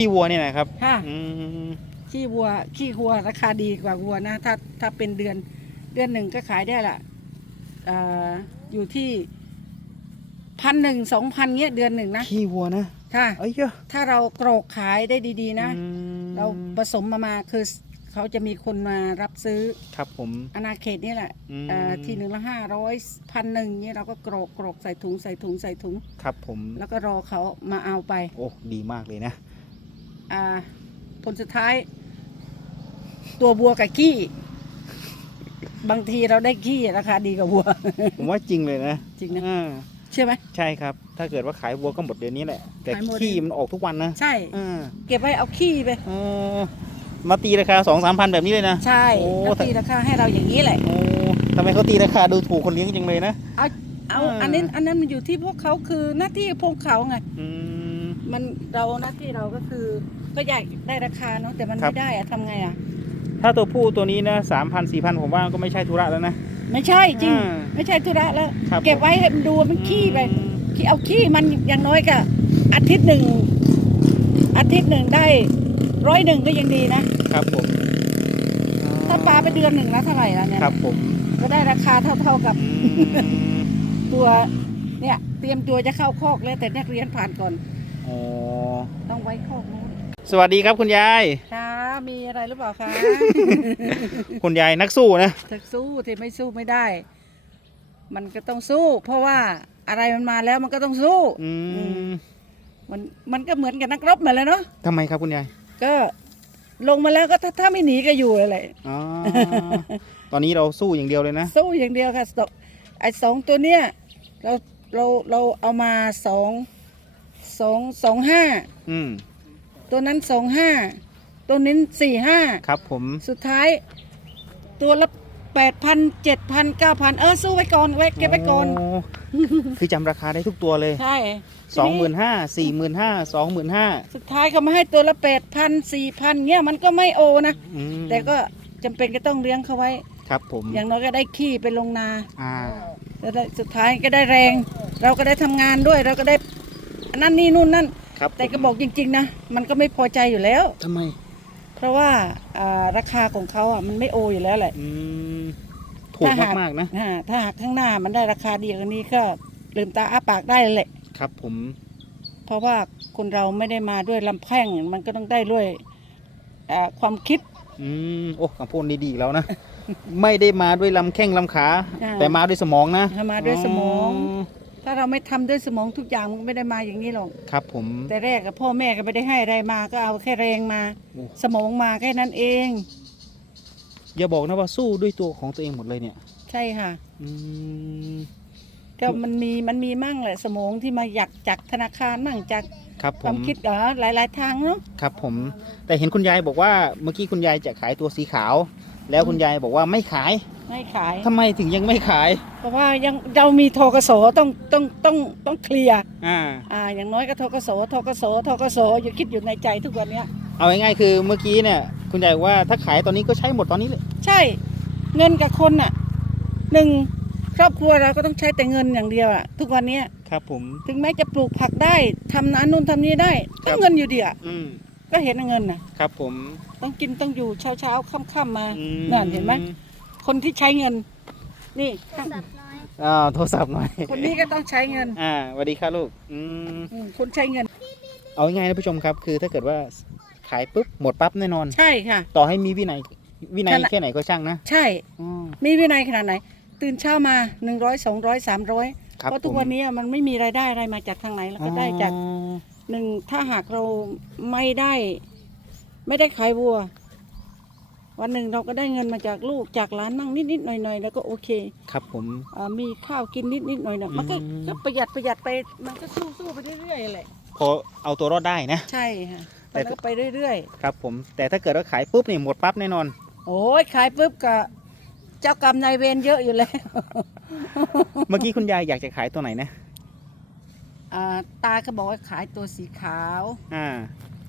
ขี้วัวเนี่ยนะครับค่ะอืมขี้วัวขี้วัวราคาดีกว่าวัวนะถ้าถ้าเป็นเดือนเดือนหนึ่งก็ขายได้ละเอ่ออยู่ที่พันหนึ่งสองพันเงี้ยเดือนหนึ่งนะขี้วัวนะค่ะ เอ้ยเยอะถ้าเราโกรกขายได้ดีๆนะ อืมเราผสมมามาคือเขาจะมีคนมารับซื้อครับผมอนาเขตนี่แหละอืมเอ่อทีหนึ่งละห้าร้อยพันหนึ่งเนี่ยเราก็โกรกโกรกใส่ถุงใส่ถุงใส่ถุง ครับผม แล้วก็รอเขามาเอาไป โอ้ดีมากเลยนะ อ่าผลสุดท้าย ตัวบัวกับขี้ บางทีเราได้ขี้ราคาดีกว่าวัว ผมว่าจริงเลยนะจริงนะ อ่าเชื่อไหม ใช่ครับ ถ้าเกิดว่าขายวัวก็หมดเดือนนี้แหละ แต่ขายหมดขี้มันออกทุกวันนะใช่ อ่าเก็บไว้เอาขี้ไป เออมาตีราคาสองสามพันแบบนี้เลยนะ ใช่โอ้ แล้วตีราคาให้เราอย่างนี้แหละ โอ้ทำไมเขาตีราคาดูถูกคนเลี้ยงจังเลยนะ เอา เอาอ่าอันนี้อันนั้นมันอยู่ที่พวกเขาคือหน้าที่พวกเขาไง อืม มันเราหน้าที่เราก็คือ ก็อยากได้ราคาเนาะแต่มันครับ ไม่ได้อะทำไงอะถ้าตัวผู้ตัวนี้นะสามพันสี่พันผมว่าก็ไม่ใช่ธุระแล้วนะ ไม่ใช่จริง อ่าไม่ใช่ธุระแล้ว ครับ เก็บไว้ให้มันดูว่ามันขี้ไปอืมขี้เอาขี้มันอย่างน้อยก็อาทิตย์หนึ่งอาทิตย์หนึ่งได้ร้อยหนึ่งก็ยังดีนะครับผมถ้าปลาไปเดือนหนึ่งแล้วเท่าไหร่แล้วเนี่ยครับผมก็ได้ราคาเท่าๆกับ อืมตัวเนี่ยเตรียมตัวจะเข้าคอกแล้วแต่นักเรียนผ่านก่อน อ๋อต้องไว้คอกนู้นสวัสดีครับคุณยาย ค่ะมีอะไรหรือเปล่าคะ คุณยายนักสู้นะ ถึกสู้ที่ไม่สู้ไม่ได้ มันก็ต้องสู้ เพราะว่าอะไรมันมาแล้วมันก็ต้องสู้ อืมมันมันก็เหมือนกับนักรบมาแล้วเนาะทำไมครับคุณยาย ก็ลงมาแล้วก็ถ้าถ้าไม่หนีก็อยู่อะไรอ๋อ ตอนนี้เราสู้อย่างเดียวเลยนะ สู้อย่างเดียวค่ะสองไอ้สองตัวเนี้ยเราเราเราเอามาสอง สองสองห้าอืมตัวนั้นสองห้าตัวนี้สี่ห้าครับผม สุดท้าย ตัวละแปดพันเจ็ดพันเก้าพันเออสู้ไว้ก่อนไว้เก็บไว้ก่อน โคือจำราคาได้ทุกตัวเลยใช่สองหมื่นห้าสี่หมื่นห้าสองหมื่นห้าสุดท้ายเขามาให้ตัวละแปดพันสี่พันเงี้ยมันก็ไม่โอนะแต่ก็จำเป็นก็ต้องเลี้ยงเขาไว้ ครับผมอย่างน้อยก็ได้ขี้ไปลงนาอ่า แล้วได้สุดท้ายก็ได้แรง เราก็ได้ทำงานด้วยเราก็ได้ นั่นนี่นู่นนั่น ครับแต่ก็บอกจริง ๆ นะ มันก็ไม่พอใจอยู่แล้ว ทำไมเพราะว่าอ่าราคาของเขาอะมันไม่โออยู่แล้วแหละอืมถูกถ้าหากมากๆนะ อ่าถ้าหากข้างหน้ามันได้ราคาดีกว่านี้ก็ลืมตาอ้าปากได้เลยแหละ ครับผม เพราะว่าคนเราไม่ได้มาด้วยลำแพร่งมันก็ต้องได้ด้วยอ่าความคิด อืมโอ้คำพูดดีๆอีกแล้วนะ ไม่ได้มาด้วยลำแข้งลำขา อ่าแต่มาด้วยสมองนะมาด้วยสมอง ถ้าเราไม่ทำด้วยสมองทุกอย่างมันก็ไม่ได้มาอย่างนี้หรอก ครับผม แต่แรกกับพ่อแม่ก็ไม่ได้ให้อะไรมา ก็เอาแค่แรงมา โอ้ สมองมาแค่นั้นเอง อย่าบอกนะว่าสู้ด้วยตัวของตัวเองหมดเลยเนี่ย ใช่ค่ะ อืม ก็มันมีมันมีมั่งแหละสมองที่มาอยากจากธนาคารมั่งจากครับผความม คิดเหรอหลาย ๆ ทางเนาะ ครับผม แต่เห็นคุณยายบอกว่าเมื่อกี้คุณยายจะขายตัวสีขาว แล้วคุณยายบอกว่าไม่ขายไม่ขายทำไมถึงยังไม่ขาย เพราะว่ายังเรามีทกสต้องต้องต้องต้องเคลียร์อ่าอ่าอย่างน้อยก็ทกสทกสทกสอยู่คิดอยู่ในใจทุกวันเนี้ยเอาง่ายๆคือเมื่อกี้เนี่ย คุณยายบอกว่าถ้าขายตอนนี้ก็ใช้หมดตอนนี้เลย ใช่เงินกับคนน่ะหนึ่งครอบครัวเราก็ต้องใช้แต่เงินอย่างเดียวอะทุกวันเนี้ยครับผม ถึงแม้จะปลูกผักได้ทำนั้นนู่นทำนี้ได้ครัก็บเงินอยู่ดีอะอืม ก็เห็นเงินน่ะ ครับผมต้องกินต้องอยู่เช้าเช้าๆค่ำๆมาอืมนั่นเห็นไหมคนที่ใช้เงิน นี่อ้าวโทรศัพท์หน่อยคนนี้ก็ต้องใช้เงินอ่าสวัสดีครับลูกอืมอืมคนใช้เงิน เอาง่ายๆนะผู้ชมครับ คือถ้าเกิดว่าขายปุ๊บหมดปั๊บแน่นอน ใช่ค่ะ ต่อให้มีวินัยวินัยขนาด แค่ไหนก็ช่างนะใช่ อืมมีวินัยขนาดไหน ตื่นเช้ามาหนึ่งร้อยสองร้อยสามร้อยครับเพราะทุกผมวันนี้มันไม่มีรายได้อะไรมาจากทางไหนแล้วก็ได้จาก อ๋อ หนึ่งถ้าหากเราไม่ได้ ไม่ได้ขายวัว วันหนึ่งเราก็ได้เงินมาจากลูกจากร้านมั่งนิดๆหน่อยๆแล้วก็โอเคครับผมอ่ามีข้าวกินนิดๆหน่อยๆมันก็อืม ก็ประหยัดประหยัดไปมันก็สู้สู้ไปเรื่อยๆแหละพอเอาตัวรอดได้นะ ใช่ค่ะแต่ มันก็ไปเรื่อยครับผมแต่ถ้าเกิดว่าขายปุ๊บนี่หมดปั๊บแน่นอน ๆ โอ้ยขายปุ๊บก็เจ้ากรรมนายเวรเยอะอยู่แล้ว เมื่อกี้คุณยายอยากจะขายตัวไหนนะ อ่าตาก็บอกว่าขายตัวสีขาว อ่า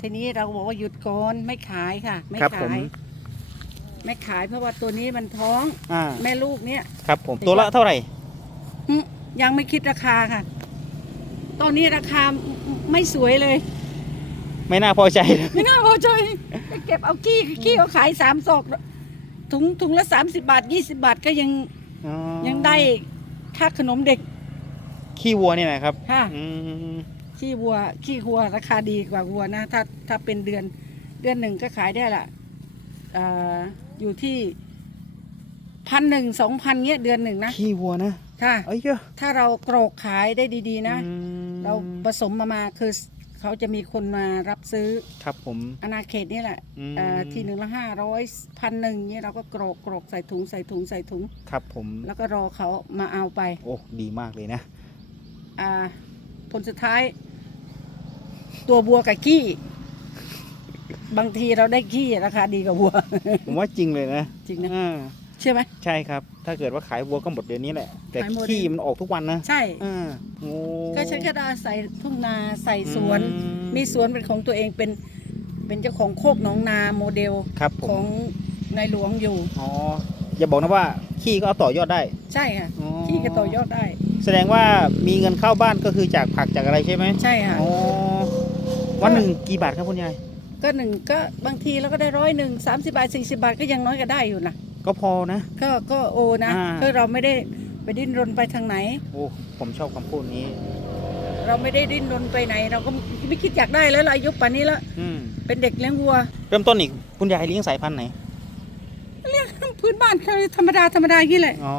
ทีนี้เราบอกว่าหยุดก่อนไม่ขายค่ะ ไม่ครับผขาม ย ไม่ขายเพราะว่าตัวนี้มันท้องอ่า แม่ลูกเนี่ย ครับผม ตัวละเท่าไหร่หึยังไม่คิดราคาค่ะ ตอนนี้ราคาไม่สวยเลย ไม่น่าพอใจเลยไม่น่าพอใจไปเก็บเอาขี้ขี้เขาขายสามศอกถุงถุงละสามสิบาทยี่สิบาทก็ยังอ๋อยังได้ค่าขนมเด็ก ขี้วัวนี่นะครับค่ะอืมขี้วัวขี้วัวราคาดีกว่าวัวนะถ้าถ้าเป็นเดือนเดือนหนึ่งก็ขายได้ละเอ่ออยู่ที่พันหนึ่งสองพันเงี้ยเดือนหนึ่งนะขี้วัวนะค่ะ เอ้ยเยอะถ้าเราโกรกขายได้ดีๆนะ อืมเราผสมมามาคือเขาจะมีคนมารับซื้อครับผมอนาเขตนี่แหละอืมเอ่อทีหนึ่งละห้าร้อยพันหนึ่งเนี่ยเราก็โกรกโกรกใส่ถุงใส่ถุงใส่ถุง ครับผม แล้วก็รอเขามาเอาไป โอ้ดีมากเลยนะ อ่าผลสุดท้าย ตัวบัวกับขี้ บางทีเราได้ขี้ราคาดีกว่าวัว ผมว่าจริงเลยนะจริงนะ อ่าเชื่อไหม ใช่ครับ ถ้าเกิดว่าขายวัวก็หมดเดือนนี้แหละ แต่ขายหมด ขี้มันออกทุกวันนะใช่ อ่าโอ้ก็ฉันก็ได้ใส่ทุ่งนาใส่สวน อืมีสวนเป็นของตัวเองเป็น เป็นเจ้าของโคกหนองนาโมเดลครับผขอมงในหลวงอยู่ อ๋ออย่าบอกนะว่าขี้ก็เอาต่อยอดได้ใช่ค่ะ อ๋อขี้ก็ต่อยอดได้ แสดงว่ามีเงินเข้าบ้านก็คือจากผักจากอะไรใช่ไหมใช่ค่ะ อ๋อวันหนึ่งกี่บาทครับคุณยาย ก็หนึ่งก็บางทีเราก็ได้ร้อยหนึ่งสามสิบาทสี่สิบาทก็ยังน้อยก็ได้อยู่นะก็พอนะ ก็ก็โอนะอ่าคือเราไม่ได้ไปดิ้นรนไปทางไหน โอ้ผมชอบคำพูดนี้ เราไม่ได้ดิ้นรนไปไหน เราก็ไม่คิดอยากได้แล้วล่ะอายุป่านนี้แล้ว อืมเป็นเด็กเลี้ยงวัว เริ่มต้นอีกคุณยายเลี้ยงสายพันธุ์ไหน พื้นบ้านเขาธรรมดาธรรมดาอย่างนี้แหละอ๋อ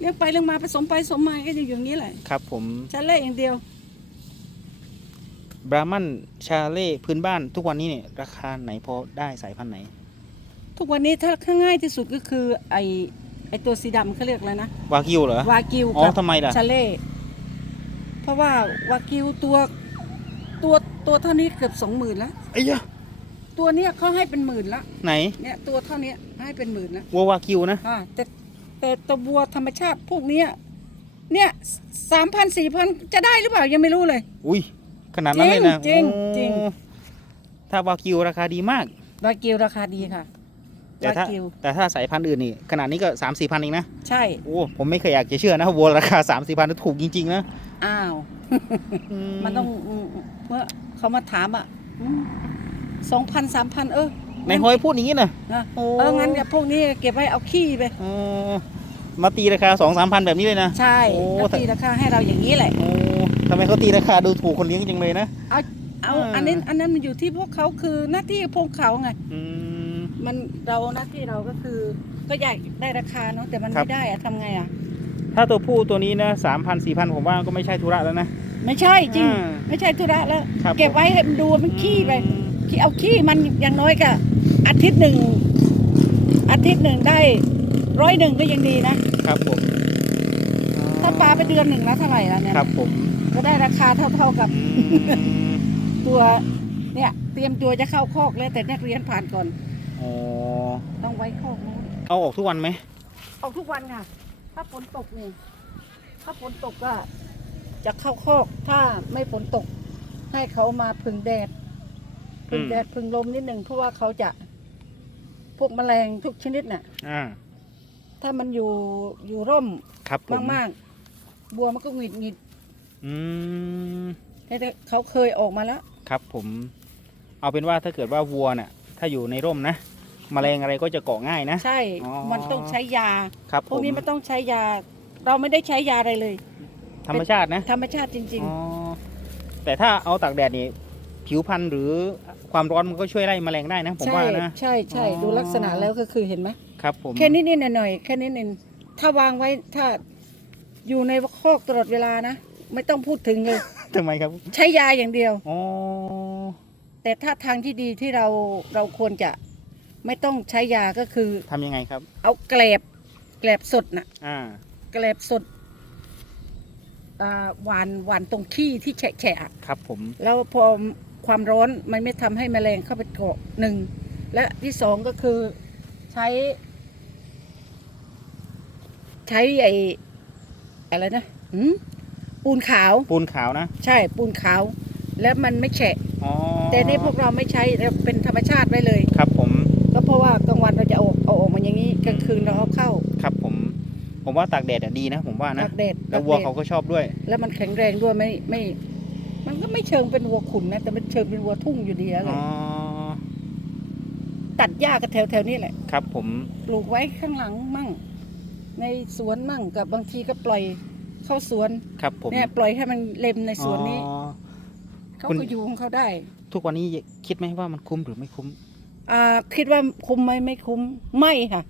เลี้ยงไปเลี้ยงมาผสมไปผสมมาก็จะอยู่อย่างนี้แหละครับผมชั้นแรกอย่างเดียวบรามันชาเล่พื้นบ้านทุกวันนี้เนี่ยราคาไหนพอได้สายพันธุ์ไหน ทุกวันนี้ถ้าข้างง่ายที่สุดก็คือไอไอตัวสีดำเขาเรียกอะไรนะวากิวเหรอวากิวอ๋อกับทำไมล่ะชาเล่เพราะว่าวากิวตัวตัวตัวเท่านี้เกือบสองหมื่นแล้วไอ้ยะ ตัวเนี้ยเขาให้เป็นหมื่นละไหนเนี่ยตัวเท่านี้ให้เป็นหมื่นละวัววากิวนะอ่าแต่แต่ตัวบัวธรรมชาติพวกเนี้ยเนี่ยสามพันสี่พันจะได้หรือเปล่ายังไม่รู้เลย อุ้ยขนาดนั้นเลยนะจริงโอ้จริงถ้าวากิวราคาดีมากวากิวราคาดีค่ะแต่วาถ้ากิวแต่ถ้าสายพันธุ์อื่นนี่ขนาดนี้ก็สามสี่พันเองนะ ใช่โอ้ผมไม่เคยอยากจะเชื่อนะวัวราคาสามสี่พันถูกจริงๆนะอ้าวมันต้องอืมเมื่อเขามาถามอะ สองพันสามพันเออในฮอยพูดอย่างนี้นะนะโอ้เอองั้นกับพวกนี้เก็บไว้เอาขี้ไปอ๋อมาตีราคาสองสามพันแบบนี้เลยนะใช่โอ้ก็ตีราคาให้เราอย่างนี้แหละโอ้ทำไมเขาตีราคาดูถูกคนเลี้ยงจังเลยนะเอาอ่าอันนี้อันนั้นมันอยู่ที่พวกเขาคือหน้าที่พวกเขาไงอืมมันเราหน้าที่เราก็คือ ก็อยากได้ราคาเนาะแต่มันครับไม่ได้อะทำไงอะถ้าตัวผู้ตัวนี้นะสามพันสี่พันผมว่าก็ไม่ใช่ธุระแล้วนะ ไม่ใช่จริงอ่าไม่ใช่ธุระแล้วครับเก็บไว้ให้มันดูมันขี้ไปอืม ขี้เอาขี้มันอย่างน้อยก็อาทิตย์หนึ่งอาทิตย์หนึ่งได้ร้อยหนึ่งก็ยังดีนะครับผมถ้าปลาไปเดือนหนึ่งแล้วเท่าไหร่แล้วเนี่ยครับผมก็ได้ราคาเท่าๆกับอืมตัวเนี่ยเตรียมตัวจะเข้าคอกแล้วแต่นักเรียนผ่านก่อนอ๋อต้องไว้คอกนู้นเอาออกทุกวันไหมออกทุกวันค่ะ ถ้าฝนตกนี่ถ้าฝนตกก็จะเข้าคอกถ้าไม่ฝนตกให้เขามาพึ่งแดด พึ่งแดดพึ่งลมนิดหนึ่งเพราะว่าเขาจะ พวกแมลงทุกชนิดน่ะ อ่า ถ้ามันอยู่อยู่ร่มครับผมมากๆ บัวมันก็หงิดหงิดอืมแต่เขาเคยออกมาแล้ว ครับผม เอาเป็นว่าถ้าเกิดว่าวัวน่ะ ถ้าอยู่ในร่มนะแมลงอะไรก็จะเกาะง่ายนะ ใช่อ๋อมันต้องใช้ยา ครับพวกผมนี้มันต้องใช้ยา เราไม่ได้ใช้ยาอะไรเลย ธรรมชาตินะ ธรรมชาติจริงอ๋อแต่ถ้าเอาตากแดดนี่ ผิวพรรณหรือความร้อนมันก็ช่วยไล่แมลงได้นะๆผมใช่ว่านะ ใช่ใช่อ๋อ ดูลักษณะแล้วก็คือเห็นไหมครับผม แค่นี้นิดๆหน่อยๆแค่นี้นิดถ้าวางไว้ถ้าอยู่ในคอกตลอดเวลานะ ไม่ต้องพูดถึงเลย ทำไมครับใช้ยาอย่างเดียว อ๋อแต่ถ้าทางที่ดีที่เราเราควรจะไม่ต้องใช้ยาก็คือ ทำยังไงครับ เอาแกลบแกลบสดน่ะ อ่า แกลบสดอ่าหวานหวานตรงขี้ที่แฉะแฉะๆอะครับผม แล้วพอ ความร้อนมันไม่ทำให้แมลงเข้าไปเกาะหนึ่งและที่สองก็คือใช้ ใช้ไอ้อะไรนะหืมปูนขาว ปูนขาวนะ ใช่ปูนขาว แล้วมันไม่แฉะอ๋อแต่นี่พวกเราไม่ใช้เราเป็นธรรมชาติไว้เลย ครับ ผมก็เพราะว่ากลางวันเราจะเอาออกเอาออกมาอย่างนี้กลางคืนเราเอาเข้า ครับผม ผมว่าตากแดดอะดีนะ ผมว่านะตากแดดแล้วตกวัวดดเขาก็ชอบด้วย แล้วมันแข็งแรงด้วยไม่ไม่ มันก็ไม่เชิงเป็นวัวขุนนะแต่มันเชิงเป็นวัวทุ่งอยู่ดีอะเลอ๋ยอตัดหญ้ากับแถวแถวๆนี้แหละครับผมปลูกไว้ข้างหลังมั่ง ในสวนมั่งกับบางทีก็ปล่อยเข้าสวนครับผมเนี่ยปล่อยให้มันเล็มในสวนนี้อ๋อ เขาคุณ ก็อยู่ของเขาได้ ทุกวันนี้คิดไหมว่ามันคุ้มหรือไม่คุ้ม อ่าคิดว่าคุ้มไหมไม่คุ้ม ไม่ค่ะ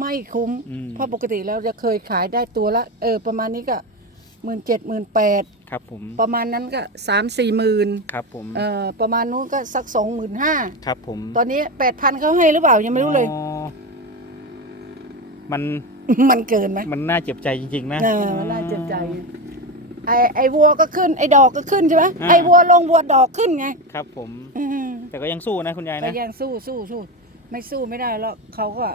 ไม่คุ้ม อืมเพราะปกติแล้วจะเคยขายได้ตัวละ เออ ประมาณนี้ก็ หมื่นเจ็ดหมื่นแปดครับผมประมาณนั้นก็สามสี่หมื่นครับผมเออประมาณนู้นก็สักสองหมื่นห้าครับผมตอนนี้แปดพันเขาให้หรือเปล่ายังไม่รู้เลย อ๋อมันมันเกินไหมมันน่าเจ็บใจจริง ๆ นะเออมันน่าเจ็บใจไอไอวัวก็ขึ้นไอดอกก็ขึ้นใช่ไหมอ่าไอวัวลงวัวดอกขึ้นไงครับผม อืม แต่ก็ยังสู้นะคุณยายก็นะยังสู้สู้สู้ไม่สู้ไม่ได้แล้วเขาก็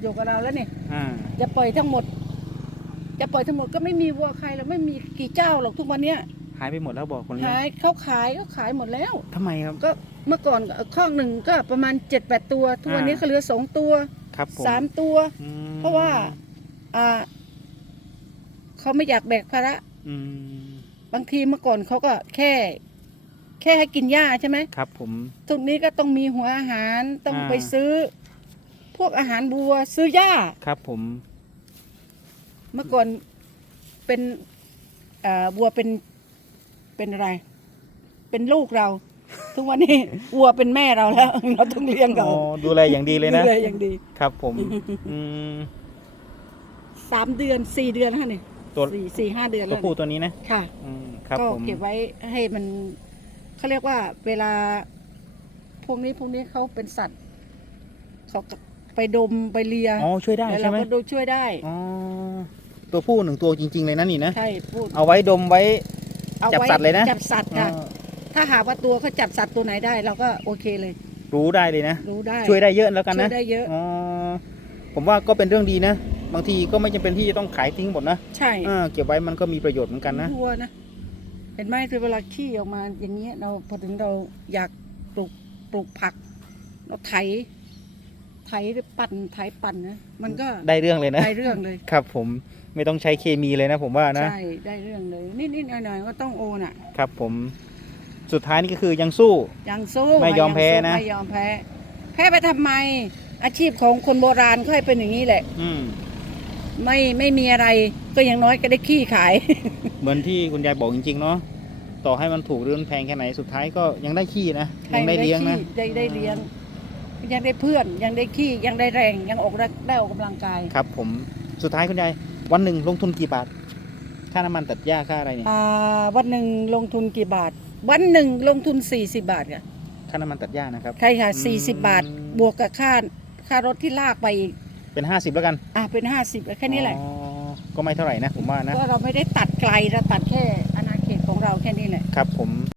อยู่กับเราแล้วนี่อ่า จะปล่อยทั้งหมด จะปล่อยทั้งหมดก็ไม่มีวัวใครแล้วไม่มีกี่เจ้าหรอกทุกวันเนี้ยหายไปหมดแล้วบอกคนนี้ขายเขาขายเขาขายหมดแล้ว ทำไมครับ ก็เมื่อก่อนข้องหนึ่งก็ประมาณเจ็ดแปดตัว ทุกวันนี้อ่าเขาเหลือสองตัวครับผมสามตัว อืมเพราะว่าอ่าเขาไม่อยากแบกภาระ อืมบางทีเมื่อก่อนเขาก็แค่ แค่ให้กินหญ้าใช่ไหมครับผมตรงนี้ก็ต้องมีหัวอาหารต้องอ่า ไปซื้อ พวกอาหารบัวซื้อหญ้า ครับผม เมื่อก่อนเป็นอ่าวัวเป็นเป็นอะไร เป็นลูกเรา ทุกวันนี้วัวเป็นแม่เราแล้ว เราต้องเลี้ยงอ๋เขาอดูแลอย่างดีเลยนะดูแลอย่างดี ครับ ผมอืมสามเดือนสี่เดือนแล้วค่ะนี่ตัวสี่สี่ห้าเดือนตัแล้ววผู้ตัวนี้นะค่ะอืมครับก็ผมเก็บไว้ให้มันเขาเรียกว่าเวลา พวกนี้พวกนี้เขาเป็นสัตว์เขาก็ไปดมไปเลียอ๋อช่วยได้แล้วใช่เราไหมก็ดูช่วยได้อ๋อ ตัวผู้หนึ่งตัวจริง ๆ เลยนะนี่นะ ใช่พูดเอาไว้ดมไว้ เอาจับไว้สัตว์เลยนะ จับสัตว์ค่ะอ๋อถ้าหากว่าตัวเขาจับสัตว์ตัวไหนได้ เราก็โอเคเลย รู้ได้เลยนะ รู้ได้ช่วยได้เยอะแล้วกันช่วนะยได้เยอะ อ๋อผมว่าก็เป็นเรื่องดีนะ บางทีก็ไม่จำเป็นที่จะต้องขายทิ้งหมดนะใช่อ่าเก็บไว้มันก็มีประโยชน์เหมือนกันนะ วัวนะ เห็นไหมคือเวลาขี้ออกมาอย่างเงี้ยเราพอถึงเราอยากปลูกปลูกผัก เราไถ ไถหรือปั่นไถปั่นนะ มันก็ได้เรื่องเลยนะ ได้เรื่องเลย ครับผม ไม่ต้องใช้เคมีเลยนะผมว่านะ ใช่ได้เรื่องเลยนิดๆหน่อยๆก็ต้องโอนอะ ครับผมสุดท้ายนี่ก็คือยังสู้ ยังสู้ไม่ยอมแพ้งสู้นะ ไม่ยอมแพ้ แพ้ไปทำไม อาชีพของคนโบราณก็ให้เป็นอย่างนี้แหละ อืมไม่ไม่มีอะไรก็อย่างน้อยก็ได้ขี้ขาย เหมือนที่คุณยายบอกจริงๆเนาะต่อให้มันถูกหรือมันแพงแค่ไหนสุดท้ายก็ยังได้ขี้นะยังได้เลี้ยงนะได้ได้เลี้ยง ยังได้เพื่อนยังได้ขี้ยังได้แรงยังออกได้ได้ออกกำลังกาย ครับ ผมสุดท้ายคุณยาย วันหนึ่งลงทุนกี่บาท ค่าน้ำมันตัดหญ้าค่าอะไรเนี่ยอ่าวันหนึ่งลงทุนกี่บาท วันหนึ่งลงทุน 40 บาทค่ะค่าน้ำมันตัดหญ้านะครับ ใช่ค่ะ อืม 40 บาท บวกกับค่าค่ารถที่ลากไปอีกเป็นห้าสิบแล้วกันอะเป็น 50แค่นี้แหละ อ๋อก็ไม่เท่าไหร่นะผมว่านะ ก็เราไม่ได้ตัดไกลเราตัดแค่อาณาเขตของเราแค่นี้แหละ ครับผม